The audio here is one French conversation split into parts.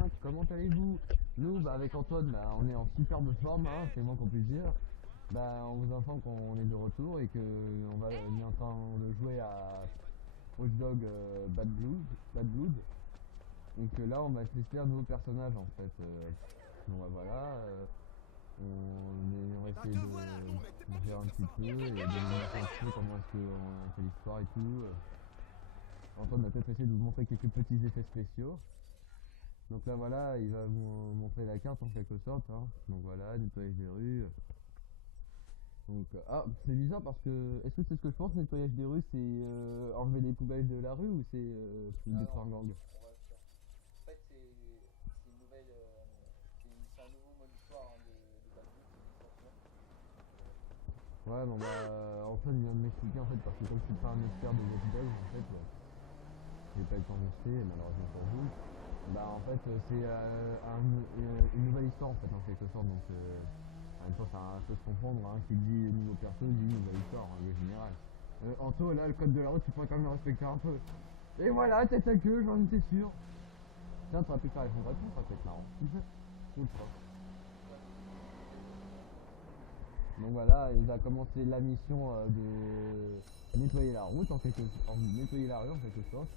5, comment allez-vous? Nous, bah, avec Antoine, bah, on est en superbe forme, hein, c'est le moins qu'on puisse dire. Bah, on vous informe qu'on est de retour et qu'on est en train de jouer à Watch Dog Bad Blood. Et que là, on va tester un nouveau personnage en fait. Donc bah, voilà, on va essayer de faire un petit peu et de vous montrer un petit peu comment est-ce qu'on fait l'histoire et tout. Antoine va peut-être essayer de vous montrer quelques petits effets spéciaux. Donc là voilà, il va vous montrer la carte en quelque sorte, hein. Donc voilà, nettoyage des rues. Donc ah, c'est bizarre parce que est-ce que c'est ce que je pense, nettoyage des rues, c'est enlever les poubelles de la rue ou c'est détruire un gang? On va faire. En fait, c'est une nouvelle. C'est un nouveau mode histoire, hein, de Bad Blue qui sort souvent. Donc, Ouais, bon bah Antoine vient de m'expliquer en fait parce que comme je suis pas un expert de Watch Dogs en fait, j'ai pas eu le temps de l'acheter malheureusement pour vous. Bah en fait c'est une nouvelle histoire en fait en quelque sorte donc en même temps ça peut se comprendre, hein, qui dit nouveau perso dit nouvelle histoire en règle générale. Anto là le code de la route tu pourrais quand même le respecter un peu. Et voilà, tête à queue, j'en étais sûr. Tiens, tu aurais pu faire les fonds de réponse, ça peut être marrant. Cool, quoi. Donc voilà, il va commencer la mission de nettoyer la route nettoyer la rue en quelque sorte.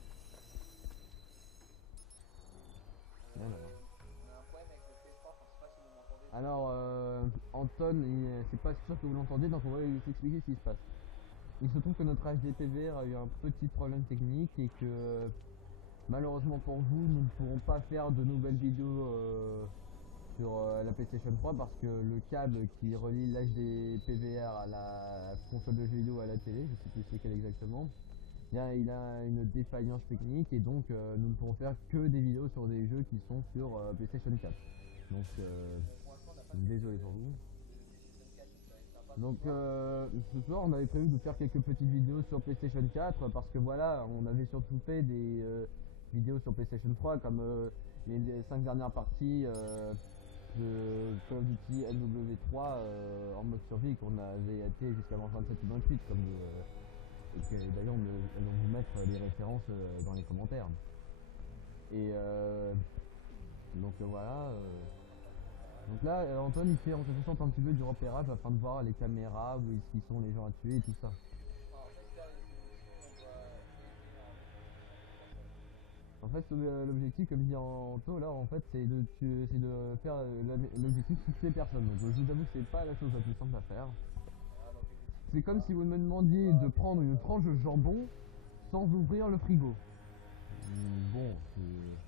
Voilà. on a un problème avec le PS3, enfin, je sais pas si vous m'entendez depuis tout à Alors, l'heure. Anton, c'est pas sûr que vous l'entendez, donc on va lui expliquer ce qui se passe. Il se trouve que notre HDTVR a eu un petit problème technique et que malheureusement pour vous, nous ne pourrons pas faire de nouvelles vidéos sur la PlayStation 3 parce que le câble qui relie l'HDPVR à la console de jeux vidéo à la télé, je sais plus c'est quel exactement, bien, il a une défaillance technique et donc nous ne pourrons faire que des vidéos sur des jeux qui sont sur PlayStation 4. Donc Donc pour l'instant, on n'a pas de désolé pour vous. PlayStation 4, donc ça va pas Donc se voir. ce soir on avait prévu de faire quelques petites vidéos sur PlayStation 4 parce que voilà, on avait surtout fait des vidéos sur PlayStation 3 comme les 5 dernières parties de Call of Duty MW3 en mode survie qu'on avait été jusqu'à 27 ou 28 comme et que d'ailleurs on va vous mettre les références dans les commentaires. Et donc voilà. Donc là, Antoine il fait en quelque sorte un petit peu du repérage afin de voir les caméras, où est-ce qu'ils sont les gens à tuer et tout ça. Enfin, en fait, là, cette mission, on doit éliminer un personnage. En fait, l'objectif, comme dit Anto, là, en fait, c'est de faire l'objectif tuer personne. Donc, je vous avoue que c'est pas la chose la plus simple à faire. Voilà, donc l'objectif, C'est c'est comme si vous me on demandiez de doit prendre une tranche de jambon sans ouvrir le frigo. Bon,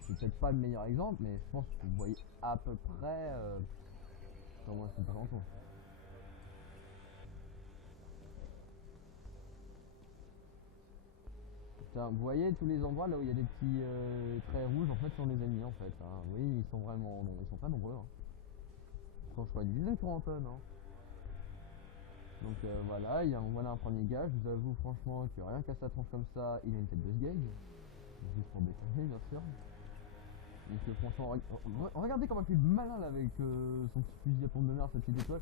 c'est peut-être pas le meilleur exemple, mais je pense que vous voyez à peu près comment est-ce qu'on peut l'entendre. Vous voyez tous les endroits là où il y a des petits traits rouges, en fait, sont les ennemis, en fait, hein. Oui, ils sont vraiment, non, ils sont très nombreux, hein. Franchement, une dizaine sur Anton, hein. Donc voilà, voilà un premier gars. Je vous avoue franchement que rien qu'à sa tronche comme ça, il a une tête de sgeg. Juste pour déconner, bien sûr. Donc franchement, regardez comment il fait malin là avec son petit fusil à pompe de mer, sa petite étoile.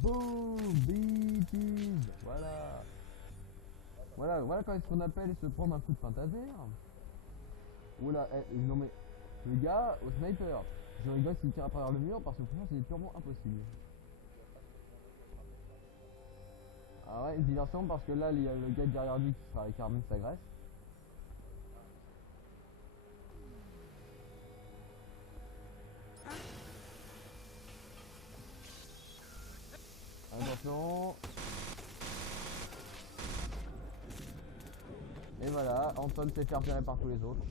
Boom, bitches. Voilà. Voilà quand est-ce qu'on appelle se prendre un coup de pentaver. Oula, non mais le gars au sniper. Je rigole s'il tire à travers le mur parce que franchement c'est purement impossible. il n'y a pas de moyen de s'attraper sur un mur. Ah ouais, une diversion parce que là il y a le gars derrière lui qui ramène sa graisse. Ah, mais c'est. Attention. Et voilà, Anton s'est fait repérer par tous les autres.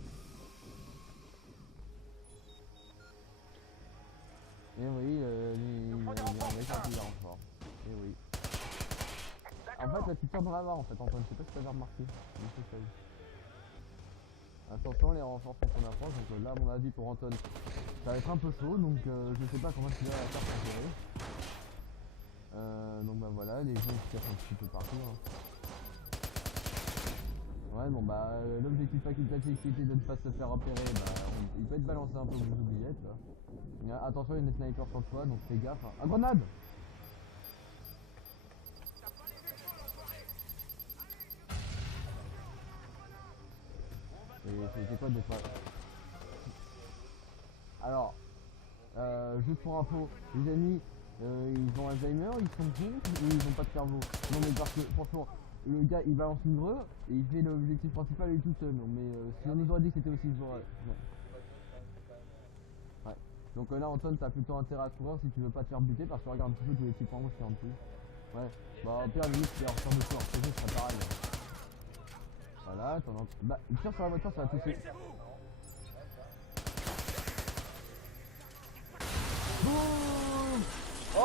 Et oui, il y a un mec qui est renfort. Et oui. En fait, là, tu tires dans la barre en fait, Antoine. Je sais pas si t'avais remarqué. Mais c'est ça. Attention, les renforts sont en approche. Donc là, à mon avis, pour Anton, ça va être un peu chaud. Donc je sais pas comment tu vas faire pour gérer. Donc bah voilà, les gens se cassent un petit peu partout, hein. Ouais, bon bah l'objectif facultatif qui était de ne pas se faire repérer, bah il peut être balancé un peu aux oubliettes là. Attention, il y a des snipers sur toi, donc fais gaffe, hein. Ah, grenade! Et c'était quoi de pas. Alors, juste pour info, les amis, ils ont Alzheimer, ils sont cons ou ils ont pas de cerveau? Non mais parce que franchement, le gars il balance une greu et il fait l'objectif principal et tout seul. Non mais si on nous aurait dit que c'était aussi vrai. Non. Ouais. Donc là Antoine, t'as plutôt intérêt à courir si tu veux pas te faire buter parce que regarde un petit peu tous les petits points rouges qu'il y a en dessous. Ouais. Bah au pire limite c'est en sorte de sport, c'est juste ça pareil. Voilà, bah il tire sur la voiture, ça va toucher. Boum! Oh!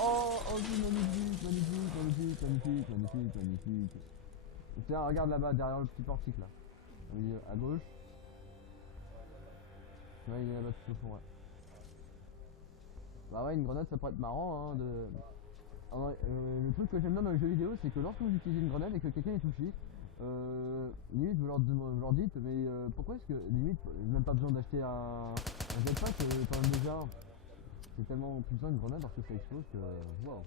Oh! Oh, magnifique, magnifique, magnifique, magnifique, magnifique, magnifique. Tiens, regarde là-bas, derrière le petit portique là. Au milieu, à gauche. Ouais, il est là-bas tout au fond, ouais. Bah ouais, une grenade ça pourrait être marrant, hein, de... Ah ouais, le truc que j'aime bien dans les jeux vidéo, c'est que lorsque vous utilisez une grenade et que quelqu'un est touché, limite vous leur dites, mais pourquoi est-ce que, limite, même pas besoin d'acheter un jetpack, t'en as déjà un. C'est tellement puissant une grenade parce que ça explose que, wow.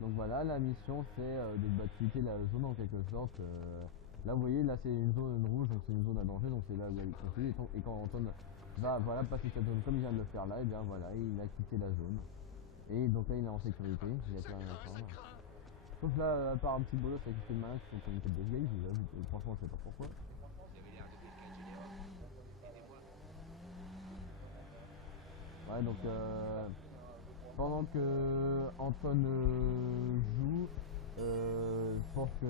Donc voilà, la mission c'est de quitter la zone en quelque sorte. Là vous voyez, là c'est une zone rouge, donc c'est une zone à danger, donc c'est là où il y a les conflits. Et quand Anton va voilà, passer cette zone comme il vient de le faire là, et bien voilà, il a quitté la zone. Et donc là il est en sécurité, il a plus rien à prendre. Sauf là, à part un petit bolos avec une malin qui sont une tête de vieille, franchement je sais pas pourquoi. Ouais donc pendant que Anton joue, je pense que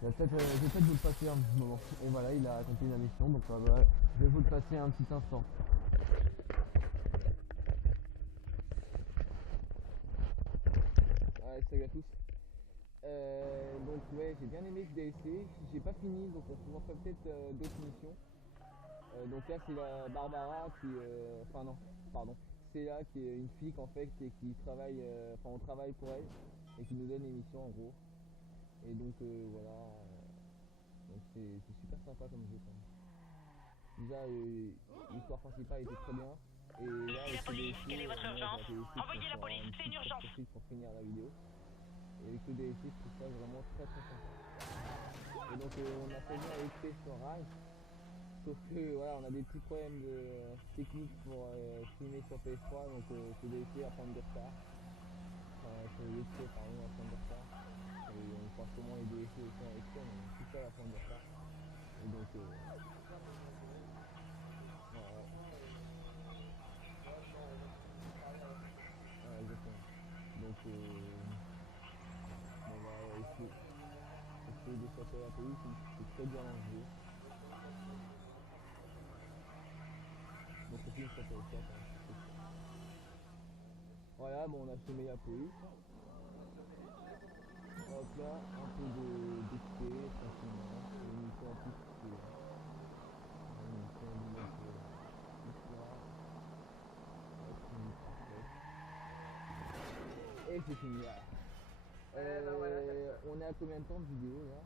je vais peut-être vous le passer un petit moment. Et voilà, il a accompli la mission, donc voilà, je vais vous le passer un petit instant. Ouais, salut à tous. Donc ouais, j'ai bien aimé ce DLC. J'ai pas fini, donc on se fera peut-être d'autres missions. Donc là c'est la Barbara qui, enfin non, pardon, c'est là qui est une flic en fait et qui travaille, enfin on travaille pour elle et qui nous donne les missions en gros. Et donc voilà, donc c'est super sympa comme jeu quand même. Déjà l'histoire principale était très bien. Et là, ici la police, quelle est votre urgence? Envoyez la police, c'est une urgence. Pour finir la vidéo. Et avec le DLC, je trouve ça vraiment très très sympa. Et donc on a fait bien avec sur Rage. Sauf que voilà, on a des petits problèmes techniques pour filmer sur PS3, donc ce DLC va prendre du retard. Enfin, sur le DLC, pardon, va prendre du retard. Et on fera sûrement les DLC aussi en externe, mais tout ça va prendre du retard. Et donc voilà. Voilà, exactement. Donc on va essayer de s'appeler la police, c'est très bien en jeu. Donc le film s'appelle ça. Voilà, bon on a semé la police. Hop là, un peu d'XP, tranquillement. Une mission en plus qui est une mission de notre histoire. Et c'est fini là. On est à combien de temps de vidéo là?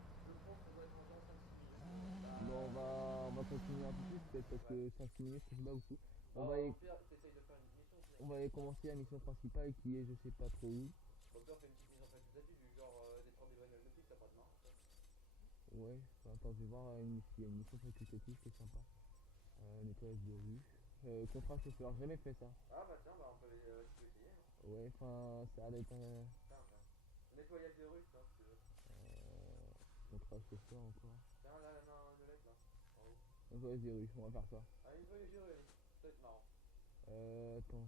Bon, on va continuer un peu plus peut-être parce que 5 minutes c'est pas beaucoup. On va aller commencer la mission principale qui est je sais pas trop où. Au pire, on fait une petite mise en facultative du genre détendre des bagnoles de flics, ça part de marre. Ouais, attends, je vais voir s'il y a une mission facultative qui est sympa. Nettoyage de rue. Contrat chauffeur, jamais fait ça. Ah bah tiens, bah on peut, tu peux essayer. Hein. Ouais, enfin, ça a l'air d'être un. Nettoyage de rue, si tu veux. Contrat chauffeur encore. Tiens, là, la main de lettre là. En haut. Nettoyage des rues, on va faire ça. Allez, nettoyage de rue, allez. Ça va être marrant. Attends.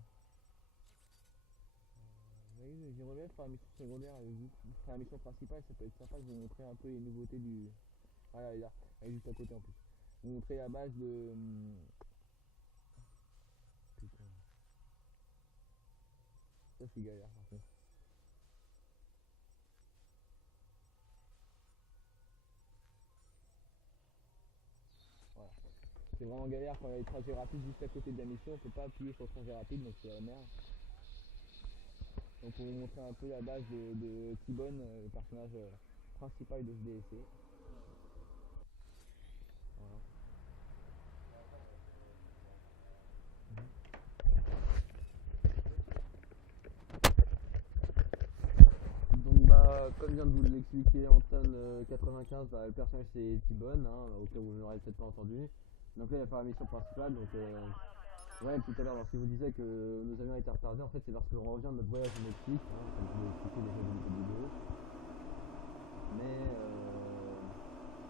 Oui, j'aimerais bien faire la mission secondaire, vu que faire la mission principale, ça peut être sympa de vous montrer un peu les nouveautés du. Voilà, elle est là, elle est juste à côté en plus. Vous montrer la base de. Putain. Ça c'est galère par contre. Voilà. C'est vraiment galère quand il y a des trajets rapides juste à côté de la mission, on peut pas appuyer sur le trajet rapide donc c'est la merde. Donc pour vous montrer un peu la base de T-Bone, le personnage principal de ce DLC. Voilà. Donc bah comme vient de vous l'expliquer Anton 95, bah, le personnage c'est T-Bone, hein, au cas où vous ne l'aurez peut-être pas entendu. Donc là il va faire la mission principale, donc ouais, tout à l'heure lorsqu'il vous disait que nos avions étaient retardés, en fait c'est parce qu'on revient de notre voyage au Mexique, hein, comme je vous l'ai expliqué déjà au début de la vidéo. Mais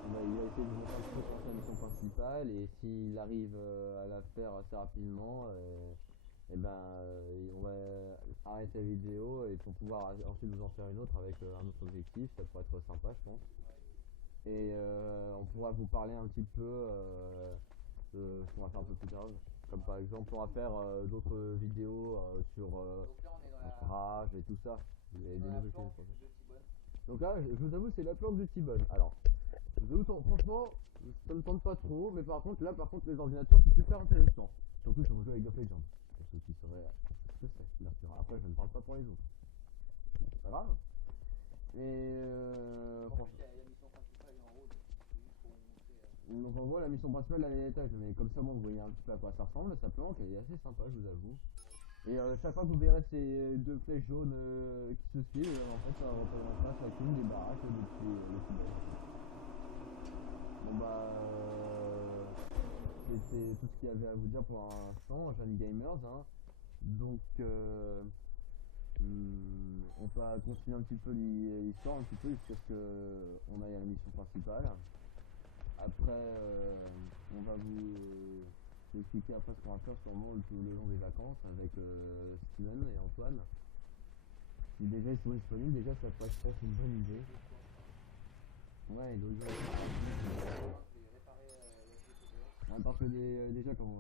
il va essayer de vous montrer un petit peu comment faire la mission principale, et s'il arrive à la faire assez rapidement, et ben on va arrêter la vidéo et pour pouvoir ensuite vous en faire une autre avec un autre objectif, ça pourrait être sympa je pense. Et on pourra vous parler un petit peu de ce qu'on va faire un peu plus tard. Comme par exemple on va faire d'autres vidéos sur Donc là, on est dans la Rage et tout ça. Et des nouvelles plante choses. de T-Bone. Donc là je vous avoue c'est la plante du T-Bone. Alors franchement ça me tente pas trop, mais par contre là les ordinateurs c'est super intéressant. Surtout sur mon jeu avec League of Legends. Pour ceux qui sauraient ce que c'est, bien sûr. Après je ne parle pas pour les autres. C'est pas grave. Mais En plus, il y a la mission principale en rose. C'est juste pour vous montrer. donc en gros la mission principale elle est à l'étage, mais comme ça bon vous voyez un petit peu à quoi ça ressemble, sa planque elle est assez sympa je vous avoue. Et chaque fois que vous verrez ces deux flèches jaunes qui se suivent, en fait ça représentera chacune des baraques depuis le Tibet. Bon bah c'était tout ce qu'il y avait à vous dire pour l'instant, jeunes gamers hein. Donc on va continuer un petit peu l'histoire un petit peu jusqu'à ce qu'on aille à la mission principale. Après on va vous expliquer après ce qu'on va faire sûrement tout le long des vacances avec Steven et Antoine. Si déjà ils sont disponibles, déjà ça pourrait être une bonne idée. Ouais, donc Je vais réparer la parce que déjà comme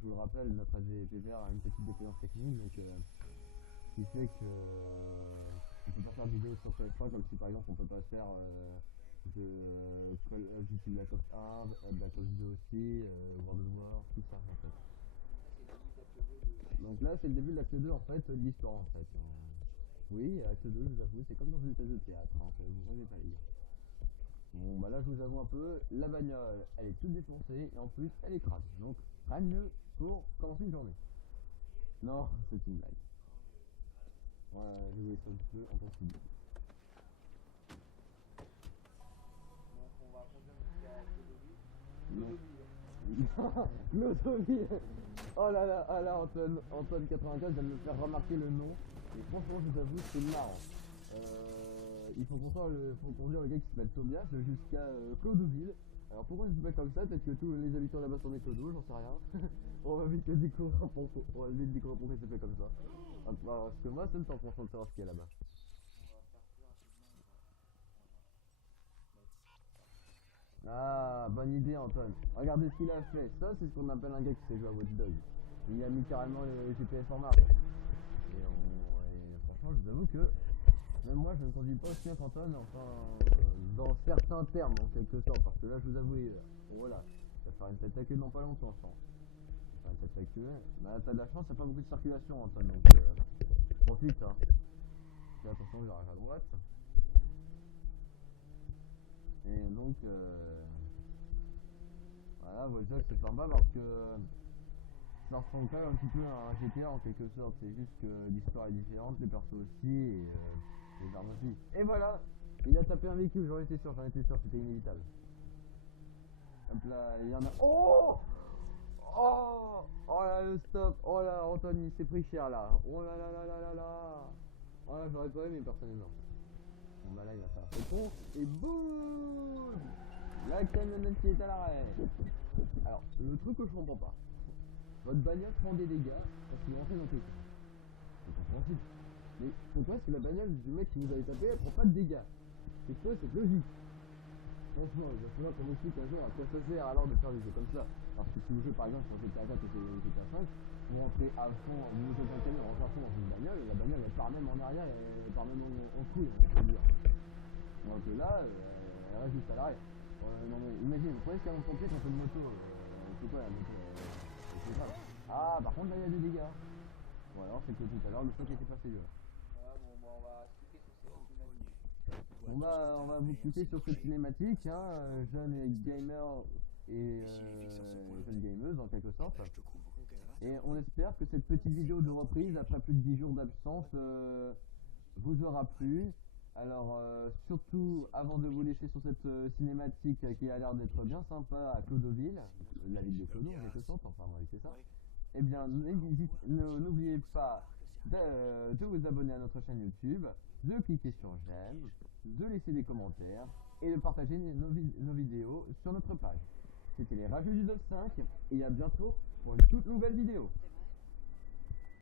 je vous le rappelle, notre AGPVR a une petite défaillance technique, donc ce qui fait que on peut pas faire de vidéo sur PS3 comme si par exemple on peut pas faire de Call of Duty Black Ops 1, Black Ops 2 aussi, World of War, tout ça en fait. Donc là c'est le début de l'acte 2 en fait, de l'histoire en fait. Oui, acte 2 je vous avoue, c'est comme dans une pièce de théâtre, hein, vous n'avez pas lire. Bon bah là je vous avoue un peu, la bagnole elle est toute défoncée et en plus elle est crade, donc rien de mieux pour commencer une journée. Non, c'est une blague. Ouais, je vais ça un petit peu en possible. Donc on va conduire jusqu'à Clodomir. Glossovie. Oh là là, ah là Antoine 95 vient de me faire remarquer le nom. Et franchement je vous avoue c'est marrant. Il faut conduire le gars qui s'appelle Tobias jusqu'à Clodouville. Alors pourquoi il s'appelle comme ça? Peut-être que tous les habitants là-bas sont des clodos, j'en sais rien. On va vite le découvrir pourquoi il s'appelle comme ça. Parce que moi ça me tente franchement de savoir ce qu'il y a là-bas. Ah, bonne idée Antoine. Regardez ce qu'il a fait. Ça c'est ce qu'on appelle un gars qui sait jouer à Watch Dogs. Il a mis carrément le GPS en marche. Et franchement je vous avoue que même moi je ne conduis pas aussi bien qu'Antoine, enfin dans certains termes en quelque sorte. Parce que là je vous avoue, voilà, ça va faire une tête à queue dans pas longtemps je pense. Ça va faire une tête à queue. Bah t'as de la chance, il n'y a pas beaucoup de circulation Antoine, donc profite hein. Fais attention, il virage à droite. Et donc voilà, Watch Dogs c'est sympa parce que ça ressemble quand même un petit peu à un GTA en quelque sorte, c'est juste que l'histoire est différente, les persos aussi et les armes aussi. Et voilà, il a tapé un véhicule, j'en étais sûr, c'était inévitable. Hop là, il y en a... Oh oh oh là le stop, oh là Anthony il s'est pris cher là, oh là là là là là là. Oh là j'aurais pas aimé personnellement. Bon bah là il va faire un pont et boum, la camionnette qui est à l'arrêt. Alors le truc que je comprends pas, votre bagnole prend des dégâts parce qu'il est rentré dans quelque chose. C'est compréhensible. Mais pourquoi est-ce que la bagnole du mec qui nous avait tapé elle prend pas de dégâts? C'est quoi cette logique? Franchement, il va falloir qu'on m'explique un jour à quoi ça sert alors de faire des jeux comme ça. Parce que si vous jouez par exemple sur GTA 4 et GTA 5, vous rentrez à fond, vous montez un camion, rentrez à fond dans une bagnole, et la bagnole elle part même en arrière et elle part même en couille, on peut dire. Donc là, elle reste juste à l'arrêt. Non mais imagine, vous prenez ce qu'il y a dans le pompier contre une moto, c'est quoi la moto? C'est grave. Ah, par contre là il y a des dégâts. Bon alors c'est que tout à l'heure le truc était passé là. Voilà, bon, bah, on va expliquer sur ces cinématiques. On va vous expliquer sur cette cinématique, hein, jeunes gamers et jeunes gameuses en quelque sorte. Et on espère que cette petite vidéo de reprise, après plus de 10 jours d'absence, vous aura plu. Alors, surtout, avant de vous lécher sur cette cinématique qui a l'air d'être bien sympa à Clodoville, la ville de Clodo en quelque sorte, enfin oui c'est ça, eh bien n'oubliez pas de vous abonner à notre chaîne YouTube, de cliquer sur j'aime, de laisser des commentaires et de partager nos vidéos sur notre page. C'était les Rageux du 9.5 et à bientôt pour une toute nouvelle vidéo.